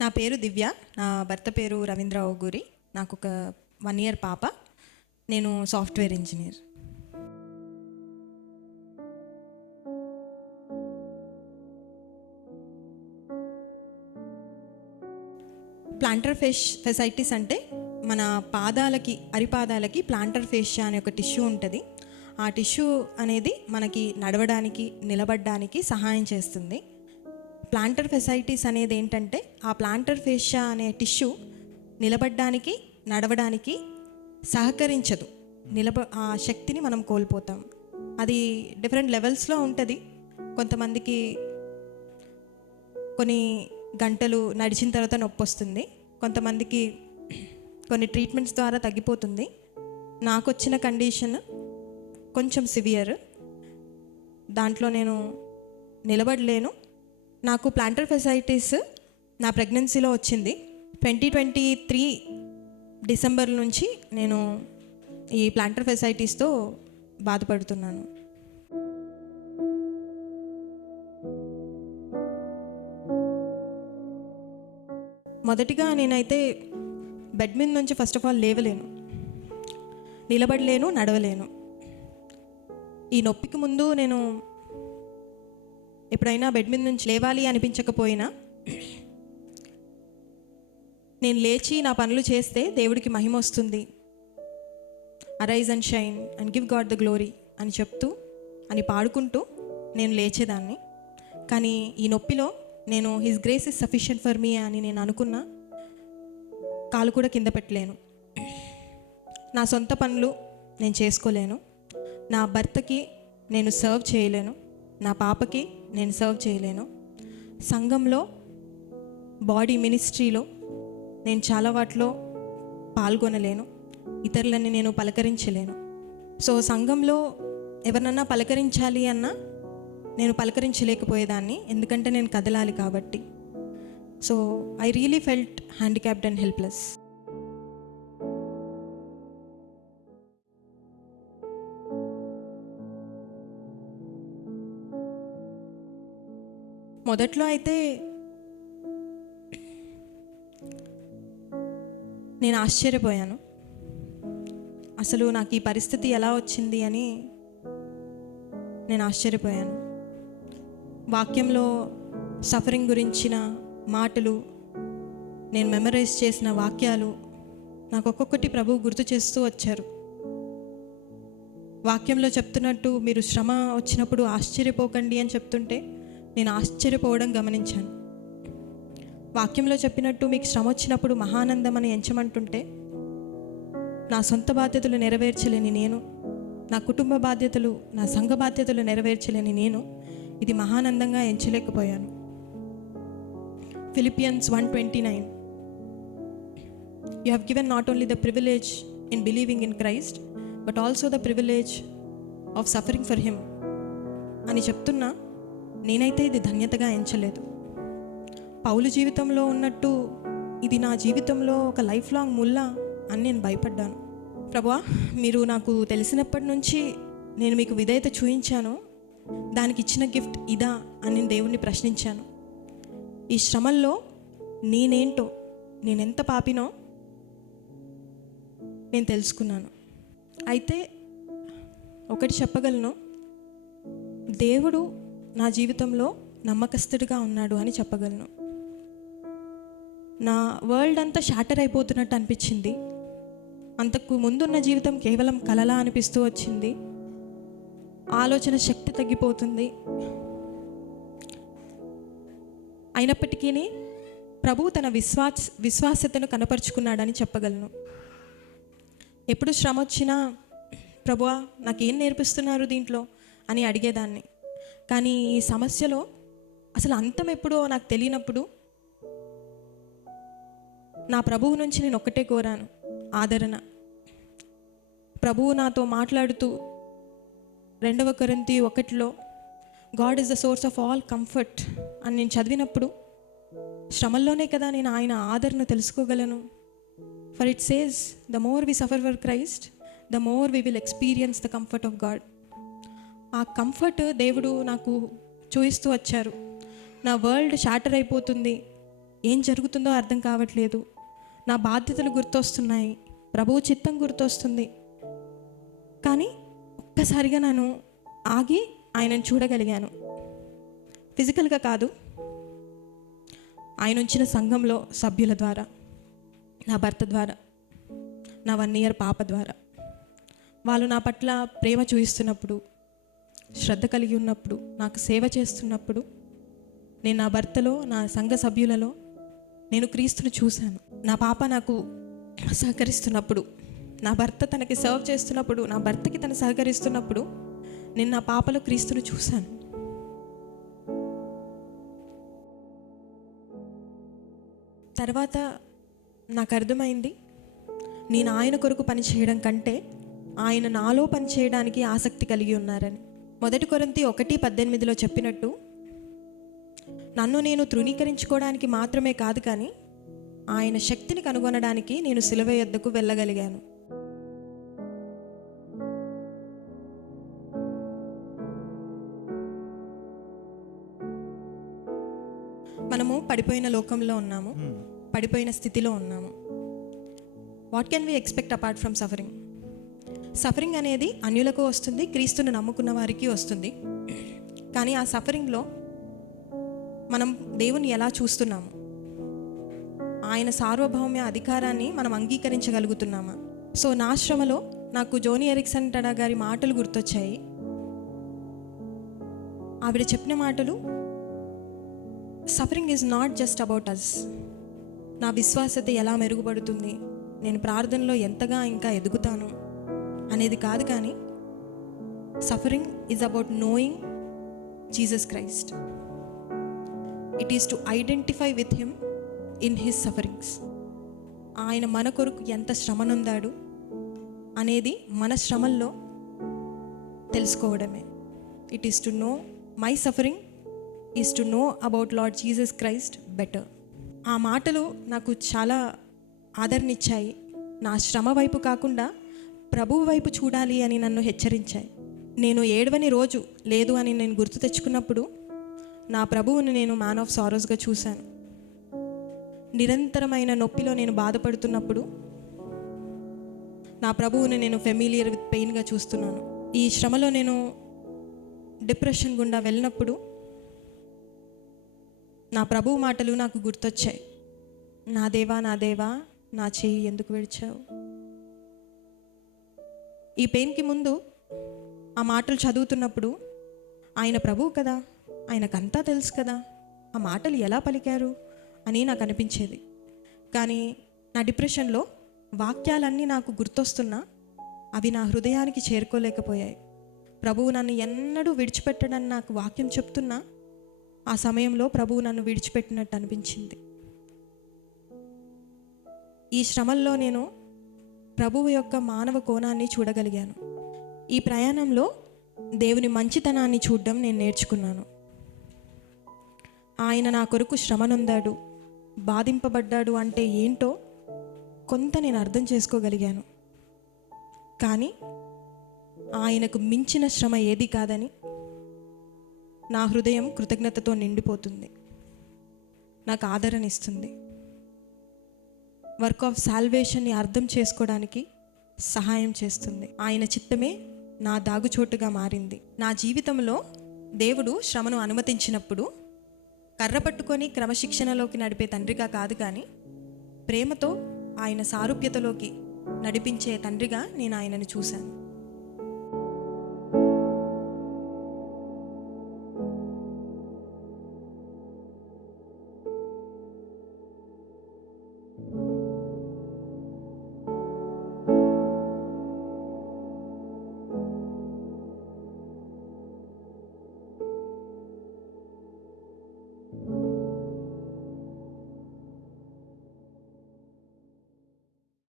నా పేరు దివ్య. నా భర్త పేరు రవీంద్ర ఓగూరి. నాకు ఒక 1 year పాప. నేను సాఫ్ట్వేర్ ఇంజనీర్. ప్లాంటర్ ఫెసైటిస్ అంటే మన పాదాలకి, అరిపాదాలకి ప్లాంటర్ ఫేషియా అనే ఒక టిష్యూ ఉంటుంది. ఆ టిష్యూ అనేది మనకి నడవడానికి, నిలబడడానికి సహాయం చేస్తుంది. ప్లాంటర్ ఫెసైటిస్ అనేది ఏంటంటే ఆ ప్లాంటర్ ఫేషియా అనే టిష్యూ నిలబడడానికి, నడవడానికి సహకరించదు. ఆ శక్తిని మనం కోల్పోతాం. అది డిఫరెంట్ లెవెల్స్లో ఉంటుంది. కొంతమందికి కొన్ని గంటలు నడిచిన తర్వాత నొప్పి వస్తుంది, కొంతమందికి కొన్ని ట్రీట్మెంట్స్ ద్వారా తగ్గిపోతుంది. నాకు వచ్చిన కండిషన్ కొంచెం సివియర్. దాంట్లో నేను నిలబడలేను. నాకు ప్లాంటర్ ఫెసైటిస్ నా ప్రెగ్నెన్సీలో వచ్చింది. 2023 డిసెంబర్ నుంచి నేను ఈ ప్లాంటర్ ఫెసైటిస్తో బాధపడుతున్నాను. మొదటిగా నేనైతే బెడ్ మీద నుంచి ఫస్ట్ ఆఫ్ ఆల్ లేవలేను, నిలబడలేను, నడవలేను. ఈ నొప్పికి ముందు నేను ఎప్పుడైనా బెడ్ మీద నుంచి లేవాలి అనిపించకపోయినా నేను లేచి నా పనులు చేస్తే దేవుడికి మహిమ వస్తుంది, arise and shine and give God the glory అని చెప్తూ అని పాడుకుంటూ నేను లేచేదాన్ని. కానీ ఈ నొప్పిలో నేను his grace is sufficient for me అని నేను అనుకున్నా కాలు కూడా కింద పెట్టలేను. నా సొంత పనులు నేను చేసుకోలేను. నా భర్తకి నేను సర్వ్ చేయలేను. నా పాపకి నేను సర్వ్ చేయలేను. సంఘంలో, బాడీ మినిస్ట్రీలో నేను చాలా వాటిలో పాల్గొనలేను. ఇతరులని నేను పలకరించలేను. సో సంఘంలో ఎవరినన్నా పలకరించాలి అన్నా నేను పలకరించలేకపోయేదాన్ని, ఎందుకంటే నేను కదలాలి కాబట్టి. So I really felt handicapped and helpless. మొదట్లో అయితే నేను ఆశ్చర్యపోయాను. అసలు నాకు ఈ పరిస్థితి ఎలా వచ్చింది అని నేను ఆశ్చర్యపోయాను. వాక్యంలో సఫరింగ్ గురించిన మాటలు, నేను మెమరైజ్ చేసిన వాక్యాలు నాకు ఒక్కొక్కటి ప్రభువు గుర్తు చేస్తూ వచ్చారు. వాక్యంలో చెప్తున్నట్టు మీరు శ్రమ వచ్చినప్పుడు ఆశ్చర్యపోకండి అని చెప్తుంటే నేను ఆశ్చర్యపోవడం గమనించాను. వాక్యంలో చెప్పినట్టు మీకు శ్రమ వచ్చినప్పుడు మహానందం అని ఎంచమంటుంటే నా సొంత బాధ్యతలు నెరవేర్చలేని నేను, నా కుటుంబ బాధ్యతలు, నా సంఘ బాధ్యతలు నెరవేర్చలేని నేను ఇది మహానందంగా ఎంచలేకపోయాను. Philippians 1:29 You have given not only the privilege in believing in Christ but also the privilege of suffering for him అని చెప్తున్నా నేనైతే ఇది ధన్యతగా ఎంచలేదు. పౌలు జీవితంలో ఉన్నట్టు ఇది నా జీవితంలో ఒక లైఫ్ లాంగ్ ముల్లా అని నేను భయపడ్డాను. ప్రభువా, మీరు నాకు తెలిసినప్పటి నుంచి నేను మీకు విధేయత చూయించాను, దానికి ఇచ్చిన గిఫ్ట్ ఇదా అని నేను దేవుణ్ణి ప్రశ్నించాను. ఈ శ్రమల్లో నేనేంటో, నేనెంత పాపినో నేను తెలుసుకున్నాను. అయితే ఒకటి చెప్పగలను, దేవుడు నా జీవితంలో నమ్మకస్తుడిగా ఉన్నాడు అని చెప్పగలను. నా వరల్డ్ అంతా షాటర్ అయిపోతున్నట్టు అనిపించింది. అంతకు ముందున్న జీవితం కేవలం కలలా అనిపిస్తూ వచ్చింది. ఆలోచన శక్తి తగ్గిపోతుంది. అయినప్పటికీ ప్రభువు తన విశ్వాస్యతను కనపరుచుకున్నాడని చెప్పగలను. ఎప్పుడు శ్రమ వచ్చినా ప్రభువా నాకేం నేర్పిస్తున్నారు దీంట్లో అని అడిగేదాన్ని. కానీ ఈ సమస్యలో అసలు అంతం ఎప్పుడో నాకు తెలియనప్పుడు నా ప్రభువు నుంచి నేను ఒక్కటే కోరాను, ఆదరణ. ప్రభువు నాతో మాట్లాడుతూ 2 కొరింథీ 1 God is the source of all comfort అని నేను చదివినప్పుడు శ్రమల్లోనే కదా నేను ఆయన ఆదరణ తెలుసుకోగలను. For it says the more we suffer for Christ the more we will experience the comfort of God. ఆ కంఫర్ట్ దేవుడు నాకు చూపిస్తూ వచ్చారు. నా వరల్డ్ షాటర్ అయిపోతుంది, ఏం జరుగుతుందో అర్థం కావట్లేదు. నా బాధ్యతలు గుర్తొస్తున్నాయి, ప్రభువు చిత్తం గుర్తొస్తుంది. కానీ ఒక్కసారిగా నేను ఆగి ఆయనను చూడగలిగాను. ఫిజికల్గా కాదు, ఆయన ఉంచిన సంఘంలో సభ్యుల ద్వారా, నా భర్త ద్వారా, నా 1 year పాప ద్వారా వాళ్ళు నా పట్ల ప్రేమ చూపిస్తున్నప్పుడు, శ్రద్ధ కలిగి ఉన్నప్పుడు, నాకు సేవ చేస్తున్నప్పుడు, నేను నా భర్తలో, నా సంఘ సభ్యులలో నేను క్రీస్తును చూశాను. నా పాప నాకు సహకరిస్తున్నప్పుడు, నా భర్త తనకి సర్వ్ చేస్తున్నప్పుడు, నా భర్తకి తను సహకరిస్తున్నప్పుడు నేను నా పాపలో క్రీస్తును చూశాను. తర్వాత నాకు అర్థమైంది, నేను ఆయన కొరకు పని చేయడం కంటే ఆయన నాలో పని చేయడానికి ఆసక్తి కలిగి ఉన్నారని. 1 కొరింథీ 1:18 చెప్పినట్టు, నన్ను నేను తృణీకరించుకోవడానికి మాత్రమే కాదు, కానీ ఆయన శక్తిని కనుగొనడానికి నేను సిలువ యొద్దకు వెళ్ళగలిగాను. మనము పడిపోయిన లోకంలో ఉన్నాము, పడిపోయిన స్థితిలో ఉన్నాము. What can we expect apart from suffering? Suffering అనేది అన్యులకు వస్తుంది, క్రీస్తును నమ్ముకున్న వారికి వస్తుంది. కానీ ఆ సఫరింగ్లో మనం దేవుని ఎలా చూస్తున్నాము, ఆయన సార్వభౌమ్య అధికారాన్ని మనం అంగీకరించగలుగుతున్నామా? సో నా శ్రమలో నాకు జోని ఎరిక్సన్ టడా గారి మాటలు గుర్తొచ్చాయి. ఆవిడ చెప్పిన మాటలు, suffering is not just about us. నా విశ్వాసత ఎలా మెరుగుపడుతుంది, నేను ప్రార్థనలో ఎంతగా ఇంకా ఎదుగుతాను అనేది కాదు, కానీ suffering is about knowing Jesus Christ. It is to identify with him in his sufferings. ఆయన మన కొరకు ఎంత శ్రమనుందాడు అనేది మన శ్రమల్లో తెలుసుకోవడమే. It is to know my suffering is to know about lord Jesus Christ better. ఆ మాటలు నాకు చాలా ఆదరణిచ్చాయి. నా శ్రమ వైపు కాకుండా ప్రభువు వైపు చూడాలి అని నన్ను హెచ్చరించాయి. నేను ఏడవని రోజు లేదు అని నేను గుర్తు తెచ్చుకున్నప్పుడు నా ప్రభువుని నేను మ్యాన్ ఆఫ్ సారోస్గా చూశాను. నిరంతరమైన నొప్పిలో నేను బాధపడుతున్నప్పుడు నా ప్రభువుని నేను ఫెమిలియర్ విత్ పెయిన్గా చూస్తున్నాను. ఈ శ్రమలో నేను డిప్రెషన్ గుండా వెళ్ళినప్పుడు నా ప్రభువు మాటలు నాకు గుర్తొచ్చాయి. నా దేవా, నా దేవా, నా చెయ్యి ఎందుకు విడిచావు? ఈ పెయిన్కి ముందు ఆ మాటలు చదువుతున్నప్పుడు ఆయన ప్రభువు కదా, ఆయనకంతా తెలుసు కదా, ఆ మాటలు ఎలా పలికారు అని నాకు అనిపించేది. కానీ నా డిప్రెషన్లో వాక్యాలన్నీ నాకు గుర్తొస్తున్నా అవి నా హృదయానికి చేరుకోలేకపోయాయి. ప్రభువు నన్ను ఎన్నడూ విడిచిపెట్టడని నాకు వాక్యం చెప్తున్నా ఆ సమయంలో ప్రభువు నన్ను విడిచిపెట్టినట్టు అనిపించింది. ఈ శ్రమల్లో నేను ప్రభువు యొక్క మానవ కోణాన్ని చూడగలిగాను. ఈ ప్రయాణంలో దేవుని మంచితనాన్ని చూడడం నేను నేర్చుకున్నాను. ఆయన నా కొరకు శ్రమనొందాడు, బాధింపబడ్డాడు అంటే ఏంటో కొంత నేను అర్థం చేసుకోగలిగాను. కానీ ఆయనకు మించిన శ్రమ ఏది కాదని నా హృదయం కృతజ్ఞతతో నిండిపోతుంది, నాకు ఆదరణ ఇస్తుంది. వర్క్ ఆఫ్ సాల్వేషన్ని అర్థం చేసుకోవడానికి సహాయం చేస్తుంది. ఆయన చిత్తమే నా దాగుచోటుగా మారింది. నా జీవితంలో దేవుడు శ్రమను అనుమతించినప్పుడు కర్ర పట్టుకొని క్రమశిక్షణలోకి నడిపే తండ్రిగా కాదు, కానీ ప్రేమతో ఆయన సారూప్యతలోకి నడిపించే తండ్రిగా నేను ఆయనను చూశాను.